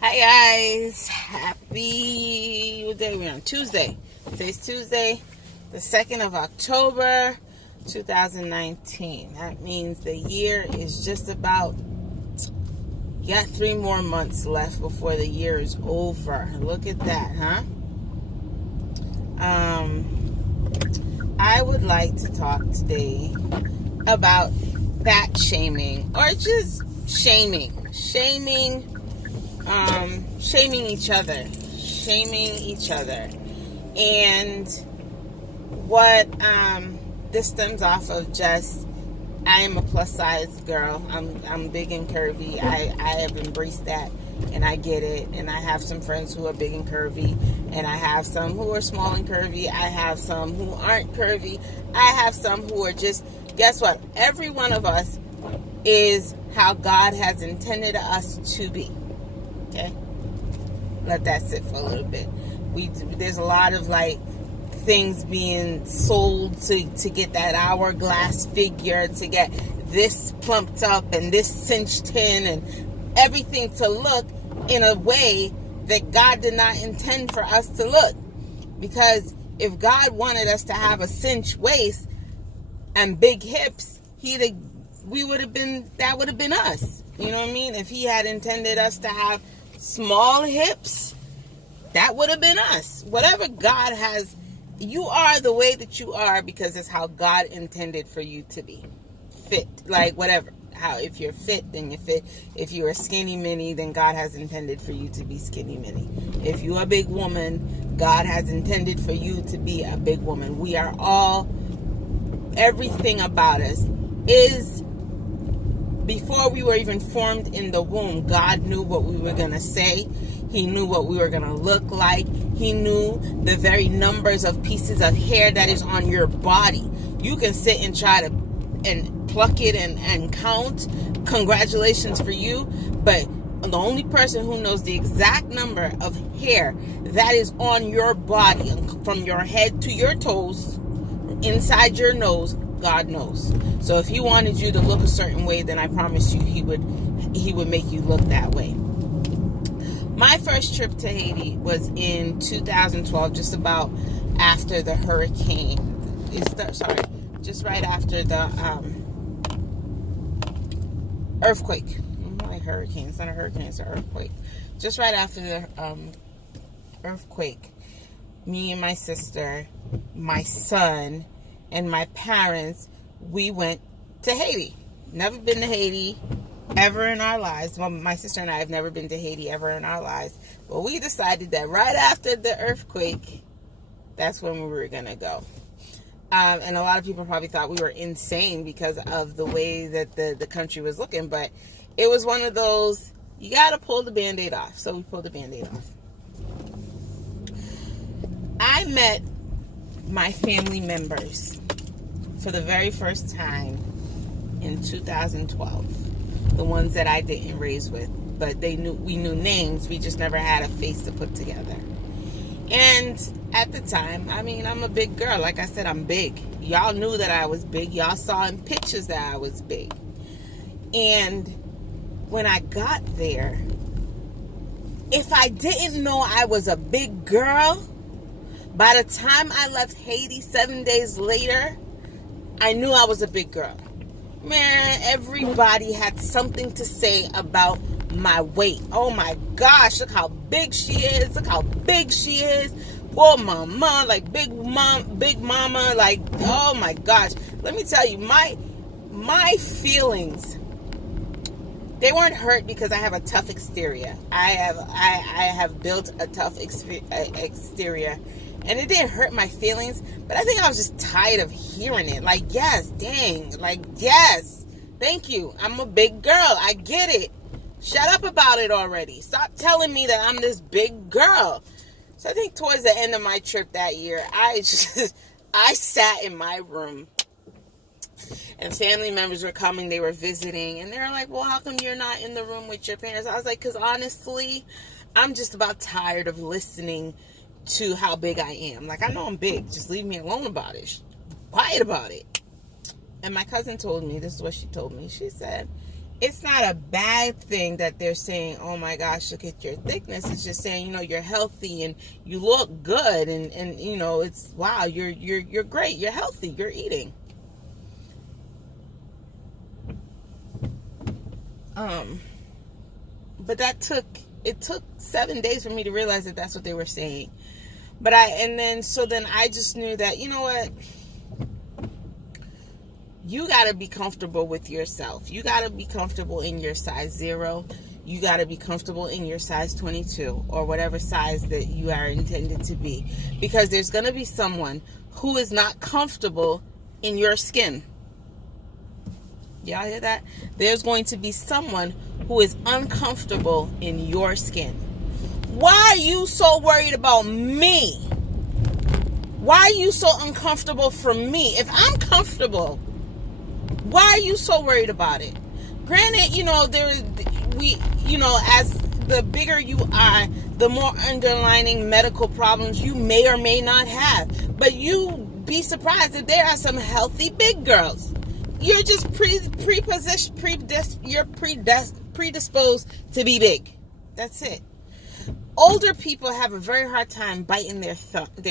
Hi guys, happy, what day are we on? Tuesday. Today's Tuesday, the 2nd of October, 2019. That means the year is just about, you got 3 more months left before the year is over. Look at that, huh? I would like to talk today about fat shaming, or just shaming each other, and what this stems off of. Just, I am a plus size girl. I'm big and curvy. I have embraced that, and I get it. And I have some friends who are big and curvy, and I have some who are small and curvy. I have some who aren't curvy. I have some who are just, guess what? Every one of us is how God has intended us to be. Okay? Let that sit for a little bit. There's a lot of things being sold to get that hourglass figure, to get this plumped up and this cinched in, and everything to look in a way that God did not intend for us to look. Because if God wanted us to have a cinched waist and big hips, that would have been us. You know what I mean? If he had intended us to have small hips, that would have been us. Whatever God has, you are the way that you are because it's how God intended for you to be. Fit, whatever. If you're fit, then you're fit. If you're a skinny mini, then God has intended for you to be skinny mini. If you're a big woman, God has intended for you to be a big woman. We are all, everything about us is, before we were even formed in the womb, God knew what we were going to say. He knew what we were going to look like. He knew the very numbers of pieces of hair that is on your body. You can sit and try to pluck it and count. Congratulations for you. But the only person who knows the exact number of hair that is on your body, from your head to your toes, inside your nose, God knows. So if he wanted you to look a certain way, then I promise you he would make you look that way. My first trip to Haiti was in 2012, just about after the hurricane. Just right after the earthquake. Not a hurricane. It's not a hurricane. It's an earthquake. Just right after the earthquake, me and my sister, my son, and my parents, we went to Haiti. Never been to Haiti ever in our lives. Well, my sister and I have never been to Haiti ever in our lives. But we decided that right after the earthquake, that's when we were going to go. And a lot of people probably thought we were insane because of the way that the country was looking. But it was one of those, you got to pull the Band-Aid off. So we pulled the Band-Aid off. I met my family members for the very first time in 2012. The ones that I didn't raise with, but we knew names. We just never had a face to put together. And at the time, I'm a big girl. Like I said, I'm big. Y'all knew that I was big. Y'all saw in pictures that I was big. And when I got there, if I didn't know I was a big girl, by the time I left Haiti 7 days later, I knew I was a big girl. Man, everybody had something to say about my weight. Oh my gosh, look how big she is. Look how big she is. Oh, mama, big mama, oh my gosh. Let me tell you, my feelings, they weren't hurt because I have a tough exterior. I have built a tough exterior. And it didn't hurt my feelings, but I think I was just tired of hearing it. Yes, dang. Yes. Thank you. I'm a big girl. I get it. Shut up about it already. Stop telling me that I'm this big girl. So I think towards the end of my trip that year, I sat in my room. And family members were coming. They were visiting. And they were like, well, how come you're not in the room with your parents? I was like, because honestly, I'm just about tired of listening to how big I am. I know I'm big. Just leave me alone about it. Quiet about it. And my cousin told me, this is what she told me. She said, it's not a bad thing that they're saying, oh my gosh, look at your thickness. It's just saying, you're healthy and you look good, and it's, wow, you're great, you're healthy, you're eating. But it took 7 days for me to realize that that's what they were saying. But then I just knew that, you know what? You got to be comfortable with yourself. You got to be comfortable in your size 0. You got to be comfortable in your size 22 or whatever size that you are intended to be. Because there's going to be someone who is not comfortable in your skin. Y'all hear that? There's going to be someone who is uncomfortable in your skin. Why are you so worried about me? Why are you so uncomfortable for me? If I'm comfortable, why are you so worried about it? Granted, as the bigger you are, the more underlying medical problems you may or may not have. But you be surprised that there are some healthy big girls. You're just predisposed to be big. That's it. Older people have a very hard time biting their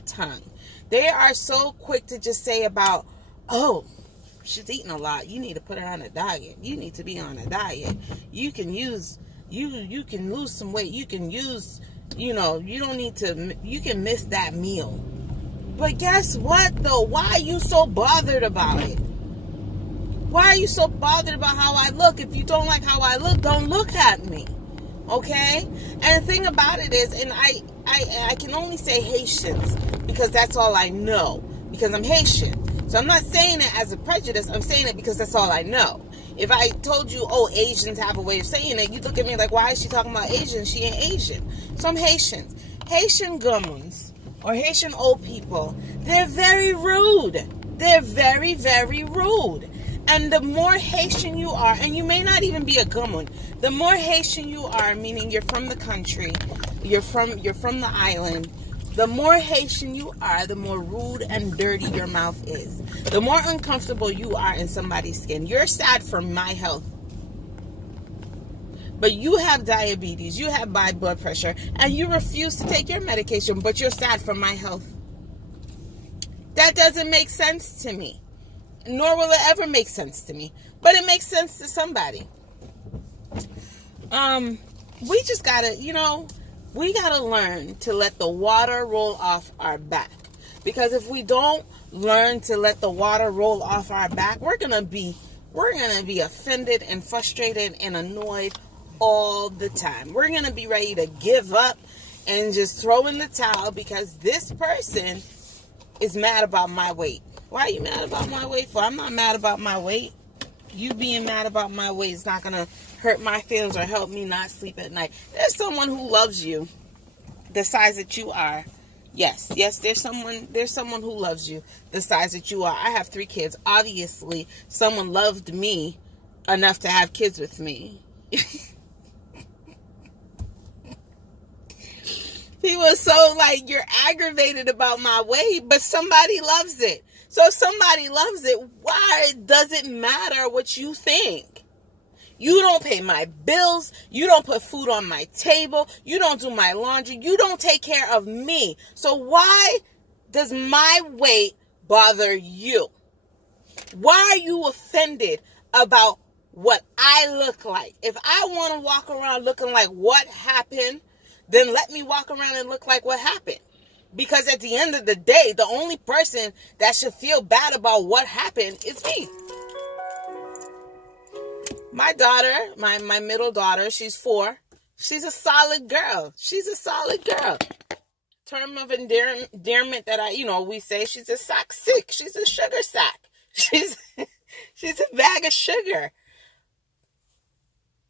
tongue. They are so quick to just say about, oh, she's eating a lot. You need to put her on a diet. You need to be on a diet. You can lose some weight. You can use, you don't need to, you can miss that meal. But guess what though? Why are you so bothered about it? Why are you so bothered about how I look? If you don't like how I look, don't look at me. Okay? And the thing about it is, and I can only say Haitians because that's all I know. Because I'm Haitian. So I'm not saying it as a prejudice. I'm saying it because that's all I know. If I told you, oh, Asians have a way of saying it, you'd look at me like, why is she talking about Asian? She ain't Asian. So I'm Haitians. Haitian gummies or Haitian old people, they're very rude. They're very, very rude. And the more Haitian you are, and you may not even be a Gamun, the more Haitian you are, meaning you're from the country, you're from the island, the more Haitian you are, the more rude and dirty your mouth is. The more uncomfortable you are in somebody's skin. You're sad for my health. But you have diabetes, you have high blood pressure, and you refuse to take your medication, but you're sad for my health. That doesn't make sense to me. Nor will it ever make sense to me. But it makes sense to somebody. We just gotta, we gotta learn to let the water roll off our back. Because if we don't learn to let the water roll off our back, we're gonna be offended and frustrated and annoyed all the time. We're gonna be ready to give up and just throw in the towel because this person is mad about my weight. Why are you mad about my weight for? I'm not mad about my weight. You being mad about my weight is not going to hurt my feelings or help me not sleep at night. There's someone who loves you the size that you are. Yes, there's someone who loves you the size that you are. I have 3 kids. Obviously, someone loved me enough to have kids with me. People so you're aggravated about my weight, but somebody loves it. So if somebody loves it, why does it matter what you think? You don't pay my bills. You don't put food on my table. You don't do my laundry. You don't take care of me. So why does my weight bother you? Why are you offended about what I look like? If I want to walk around looking like what happened, then let me walk around and look like what happened. Because at the end of the day, the only person that should feel bad about what happened is me. My daughter, my middle daughter, she's 4. She's a solid girl. Term of endearment that we say she's a sack sick. She's a sugar sack. She's a bag of sugar.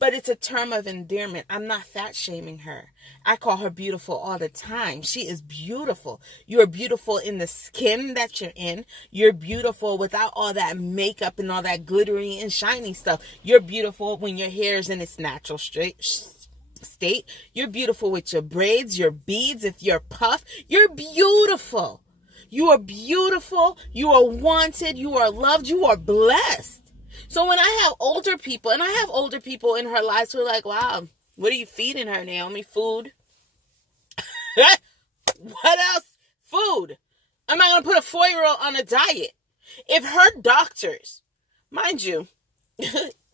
But it's a term of endearment. I'm not fat shaming her. I call her beautiful all the time. She is beautiful. You're beautiful in the skin that you're in. You're beautiful without all that makeup and all that glittery and shiny stuff. You're beautiful when your hair is in its natural state. You're beautiful with your braids, your beads, if you're puffed. You're beautiful. You are beautiful. You are wanted. You are loved. You are blessed. So when I have older people, and I have older people in her lives who are like, wow, what are you feeding her, Naomi? Food. What else? Food. I'm not going to put a 4-year-old on a diet. If her doctors, mind you,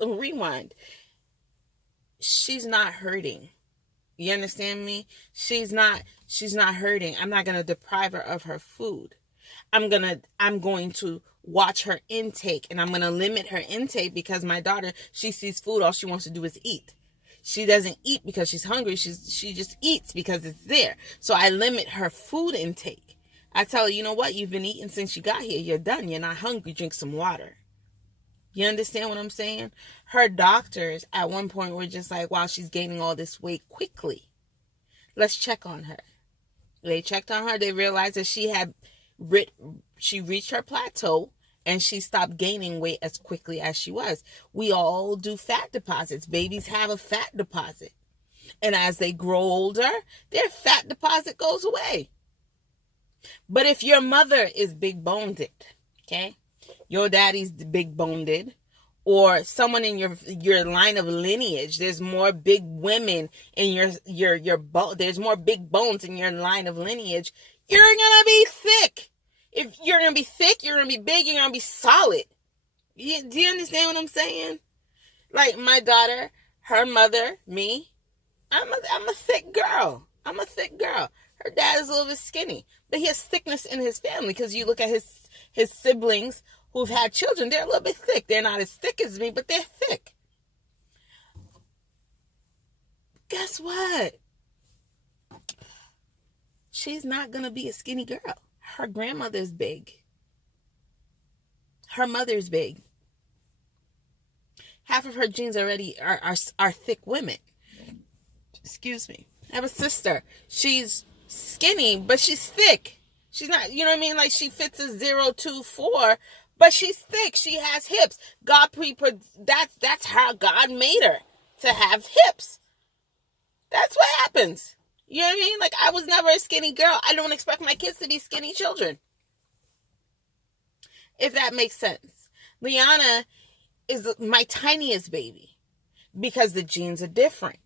rewind, she's not hurting. You understand me? She's not hurting. I'm not going to deprive her of her food. I'm going to watch her intake, and I'm going to limit her intake because my daughter, she sees food, all she wants to do is eat. She doesn't eat because she's hungry. She just eats because it's there. So I limit her food intake. I tell her, you know what? You've been eating since you got here. You're done. You're not hungry. Drink some water. You understand what I'm saying? Her doctors at one point were just like, wow, she's gaining all this weight quickly. Let's check on her. They checked on her. They realized that she reached her plateau and she stopped gaining weight as quickly as she was. We all do fat deposits. Babies have a fat deposit. And as they grow older, their fat deposit goes away. But if your mother is big boned, okay, your daddy's big boned, or someone in your line of lineage, there's more big women in there's more big bones in your line of lineage, you're gonna be thick. If you're going to be thick, you're going to be big, you're going to be solid. Do you understand what I'm saying? Like my daughter, her mother, me, I'm a thick girl. I'm a thick girl. Her dad is a little bit skinny, but he has thickness in his family because you look at his siblings who've had children, they're a little bit thick. They're not as thick as me, but they're thick. Guess what? She's not going to be a skinny girl. Her grandmother's big. Her mother's big. Half of her genes already are thick women. Excuse me. I have a sister. She's skinny, but she's thick. She's not, you know what I mean? Like she fits a 024, but she's thick. She has hips. That's how God made her, to have hips. That's what happens. You know what I mean? Like, I was never a skinny girl. I don't expect my kids to be skinny children. If that makes sense. Liana is my tiniest baby because the genes are different.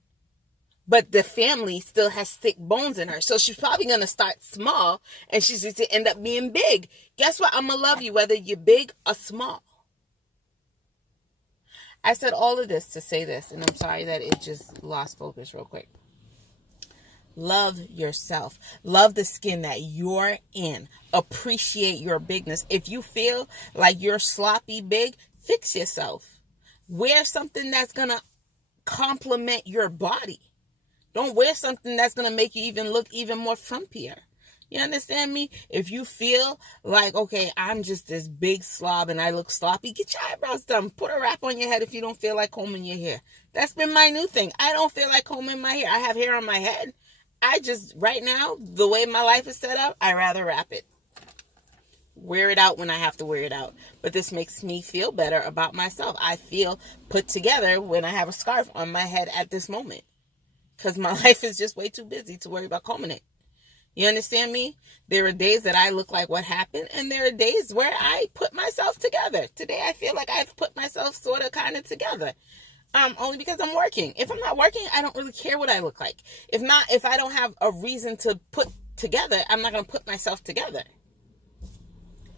But the family still has thick bones in her. So she's probably going to start small and she's going to end up being big. Guess what? I'm going to love you whether you're big or small. I said all of this to say this, and I'm sorry that it just lost focus real quick. Love yourself. Love the skin that you're in. Appreciate your bigness. If you feel like you're sloppy big, fix yourself. Wear something that's going to complement your body. Don't wear something that's going to make you even look even more frumpier. You understand me? If you feel like, okay, I'm just this big slob and I look sloppy, get your eyebrows done. Put a wrap on your head if you don't feel like combing your hair. That's been my new thing. I don't feel like combing my hair. I have hair on my head. Right now, the way my life is set up, I rather wrap it. Wear it out when I have to wear it out. But this makes me feel better about myself. I feel put together when I have a scarf on my head at this moment. Because my life is just way too busy to worry about combing it. You understand me? There are days that I look like what happened, and there are days where I put myself together. Today, I feel like I've put myself sort of kind of together. Only because I'm working. If I'm not working, I don't really care what I look like. If I don't have a reason to put together, I'm not going to put myself together.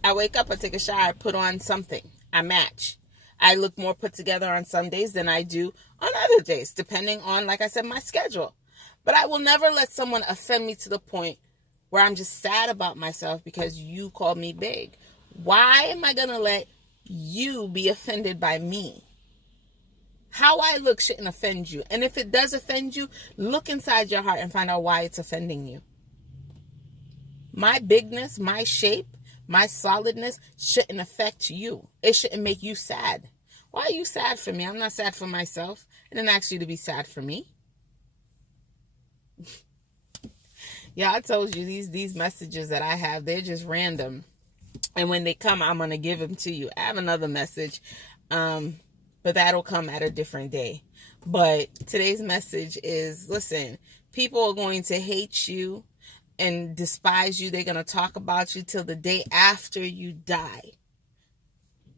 I wake up, I take a shower, I put on something. I match. I look more put together on some days than I do on other days, depending on, like I said, my schedule. But I will never let someone offend me to the point where I'm just sad about myself because you called me big. Why am I going to let you be offended by me? How I look shouldn't offend you. And if it does offend you, look inside your heart and find out why it's offending you. My bigness, my shape, my solidness shouldn't affect you. It shouldn't make you sad. Why are you sad for me? I'm not sad for myself. I didn't ask you to be sad for me. Yeah, I told you these messages that I have, they're just random. And when they come, I'm going to give them to you. I have another message. But that'll come at a different day. But today's message is, listen, people are going to hate you and despise you. They're going to talk about you till the day after you die.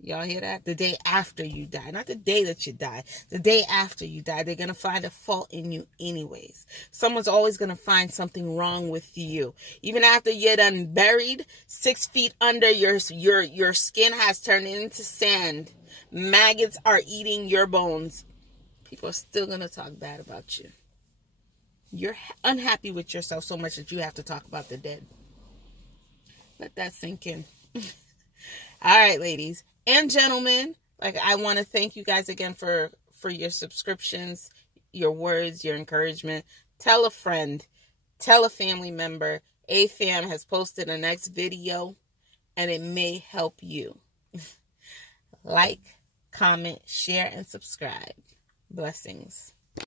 Y'all hear that? The day after you die. Not the day that you die. The day after you die. They're going to find a fault in you anyways. Someone's always going to find something wrong with you. Even after you're done buried, 6 feet under, your skin has turned into sand. Maggots are eating your bones. People are still going to talk bad about you. You're unhappy with yourself so much that you have to talk about the dead. Let that sink in. All right, ladies and gentlemen, I want to thank you guys again for your subscriptions, your words, your encouragement. Tell a friend, tell a family member. AFAM has posted a next video, and it may help you. Like, comment, share, and subscribe. Blessings.